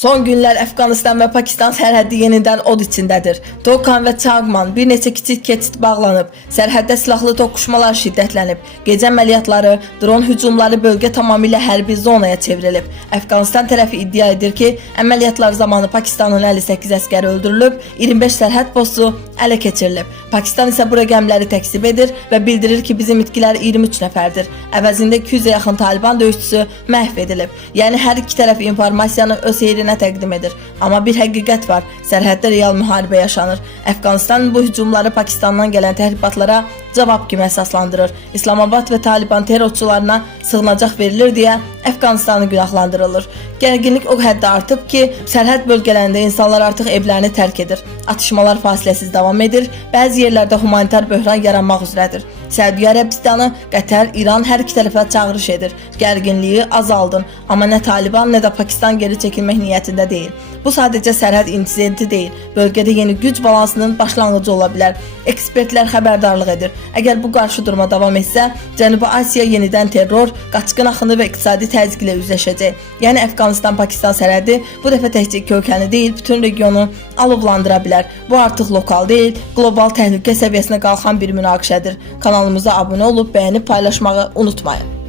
Son günlər Əfqanistan və Pakistan sərhəddi yenidən od içindədir. Dokan və Çağman bir neçə kiçik keçid bağlanıb, sərhəddə silahlı toqquşmalar şiddətlənib, gecə əməliyyatları, dron hücumları bölgə tamamilə hərbi zonaya çevrilib. Əfqanistan tərəfi iddia edir ki, əməliyyatlar zamanı Pakistanın 58 əskəri öldürülüb, 25 sərhəd postu ələ keçirilib. Pakistan isə bu rəqəmləri təkzib edir və bildirir ki, bizim itkilər 23 nəfərdir. Əvəzində 200-ə yaxın Taliban döyüşçüsü məhv edilib. Yəni hər iki tərəf informasiyanı öz yerinə təqdim edir. Amma bir həqiqət var, sərhəddə real müharibə yaşanır. Əfqanistan bu hücumları Pakistandan gələn təhribatlara cavab kimi əsaslandırır. İslamabad və Taliban terrorçularına sığınacaq verilir deyə Əfqanistanı günahlandırılır. Gərginlik o həddə artıb ki, sərhəd bölgələrində insanlar artıq evlərini tərk edir. Atışmalar fasiləsiz davam edir, bəzi yerlərdə humanitar böhran yaranmaq üzrədir. Səudiyyə Ərəbistanı, Qətər, İran hər iki tərəfə çağırış edir. Gərginliyi azaldın, amma nə Taliban, nə də Pakistan geri çəkilmək niyyətində deyil. Bu sadəcə sərhəd insidenti deyil, bölgədə yeni güc balansının başlanğıcı ola bilər. Ekspertlər xəbərdarlıq edir. Əgər bu qarşıdurma davam etsə, Cənubi Asiya yenidən terror, qaçqın axını və iqtisadi təzyiq ilə üzləşəcək. Yəni Əfqanistan-Pakistan sərhədi bu dəfə təkcə iki ölkəni deyil, bütün regionu alovlandıra bilər. Bu artıq lokal deyil, qlobal təhlükə səviyyəsinə qalxan bir münaqişədir. Kanalımıza abunə olub, bəyənib paylaşmağı unutmayın.